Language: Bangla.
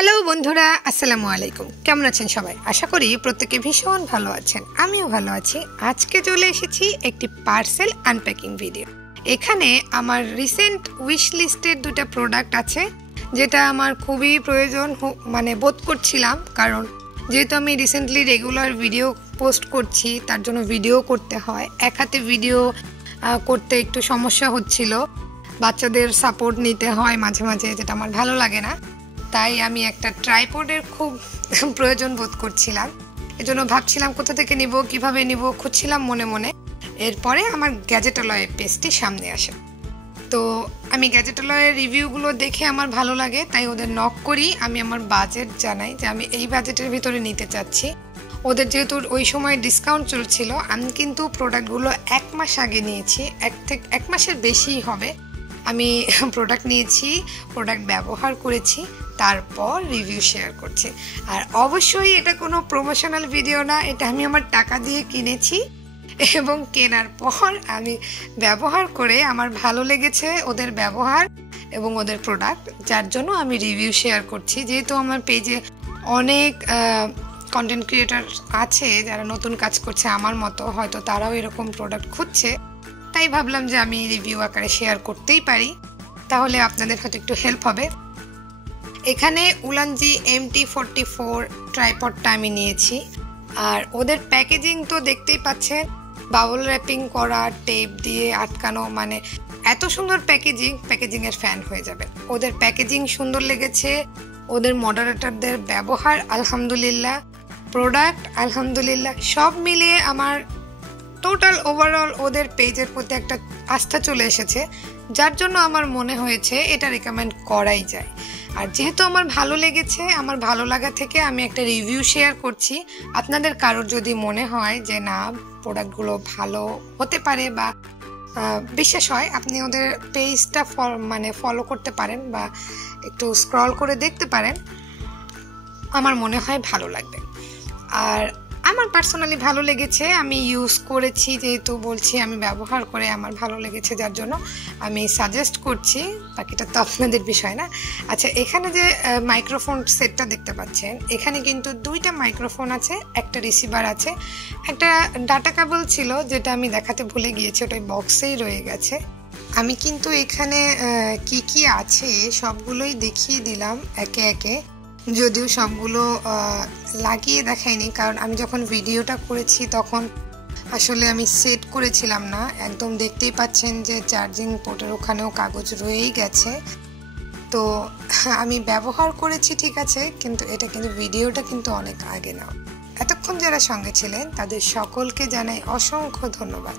হ্যালো বন্ধুরা, আসসালামু আলাইকুম। কেমন আছেন সবাই? আশা করি প্রত্যেকে ভীষণ ভালো আছেন। আমিও ভালো আছি। আজকে চলে এসেছি একটি পার্সেল আনপ্যাকিং ভিডিও। এখানে আমার রিসেন্ট উইশ লিস্টের দুটো প্রোডাক্ট আছে, যেটা আমার খুবই প্রয়োজন বোধ করছিলাম, কারণ যেহেতু আমি রিসেন্টলি রেগুলার ভিডিও পোস্ট করছি, তার জন্য ভিডিও করতে হয়। এক হাতে ভিডিও করতে একটু সমস্যা হচ্ছিল, বাচ্চাদের সাপোর্ট নিতে হয় মাঝে মাঝে, যেটা আমার ভালো লাগে না। তাই আমি একটা ট্রাইপডের খুব প্রয়োজন বোধ করছিলাম। এজন্য ভাবছিলাম কোথা থেকে নিব, কিভাবে নিব, খুঁজছিলাম মনে মনে। এরপরে আমার গ্যাজেটালয়ের পেজটি সামনে আসে। তো আমি গ্যাজেটালয়ের রিভিউগুলো দেখে আমার ভালো লাগে, তাই ওদের নক করি। আমি আমার বাজেট জানাই যে আমি এই বাজেটের ভিতরে নিতে চাচ্ছি। ওদের যেহেতু ওই সময় ডিসকাউন্ট চলছিল, আমি কিন্তু প্রোডাক্টগুলো 1 মাস আগে নিয়েছি, 1 মাসের বেশিই হবে। আমি প্রোডাক্ট নিয়েছি, প্রোডাক্ট ব্যবহার করেছি, তারপর রিভিউ শেয়ার করছি। আর অবশ্যই এটা কোনো প্রমোশনাল ভিডিও না, এটা আমি আমার টাকা দিয়ে কিনেছি এবং কেনার পর আমি ব্যবহার করে আমার ভালো লেগেছে ওদের ব্যবহার এবং ওদের প্রোডাক্ট, যার জন্য আমি রিভিউ শেয়ার করছি। যেহেতু আমার পেজে অনেক কন্টেন্ট ক্রিয়েটার আছে যারা নতুন কাজ করছে আমার মতো, হয়তো তারাও এরকম প্রোডাক্ট খুঁজছে, তাই ভাবলাম যে আমি রিভিউ আকারে শেয়ার করতেই পারি, তাহলে আপনাদের হয়তো একটু হেল্প হবে। এখানে উলানজি MT44 ট্রাইপডটা আমি নিয়েছি। আর ওদের প্যাকেজিং তো দেখতেই পাচ্ছেন, বাবল র্যাপিং করা, টেপ দিয়ে আটকানো, মানে এত সুন্দর প্যাকেজিংয়ের ফ্যান হয়ে যাবে। ওদের প্যাকেজিং সুন্দর লেগেছে, ওদের মডারেটরদের ব্যবহার আলহামদুলিল্লাহ, প্রোডাক্ট আলহামদুলিল্লাহ, সব মিলিয়ে আমার টোটাল ওভারঅল ওদের পেজের প্রতি একটা আস্থা চলে এসেছে, যার জন্য আমার মনে হয়েছে এটা রেকমেন্ড করাই যায়। আর যেহেতু আমার ভালো লেগেছে, আমার ভালো লাগা থেকে আমি একটা রিভিউ শেয়ার করছি। আপনাদের কারোর যদি মনে হয় যে না, প্রোডাক্টগুলো ভালো হতে পারে বা বিশ্বাস হয়, আপনি ওদের পেজটা ফলো করতে পারেন বা একটু স্ক্রল করে দেখতে পারেন, আমার মনে হয় ভালো লাগবে। আর আমার পার্সোনালি ভালো লেগেছে, আমি ইউজ করেছি, যেহেতু বলছি আমি ব্যবহার করে আমার ভালো লেগেছে, যার জন্য আমি সাজেস্ট করছি। বাকিটা তো আপনাদের বিষয় না। আচ্ছা, এখানে যে মাইক্রোফোন সেটটা দেখতে পাচ্ছেন, এখানে কিন্তু 2টা মাইক্রোফোন আছে, একটা রিসিভার আছে, একটা ডাটা কেবল ছিল যেটা আমি দেখাতে ভুলে গিয়েছি, ওটাই বক্সেই রয়ে গেছে। আমি কিন্তু এখানে কি কি আছে সবগুলোই দেখিয়ে দিলাম একে একে, যদিও সবগুলো লাগিয়ে দেখাইনি, কারণ আমি যখন ভিডিওটা করেছি তখন আসলে আমি সেট করেছিলাম না। একদম দেখতেই পাচ্ছেন যে চার্জিং পোর্টের ওখানেও কাগজ রয়েই গেছে। তো আমি ব্যবহার করেছি ঠিক আছে, কিন্তু ভিডিওটা কিন্তু অনেক আগে না। এতক্ষণ যারা সঙ্গে ছিলেন তাদের সকলকে জানাই অসংখ্য ধন্যবাদ।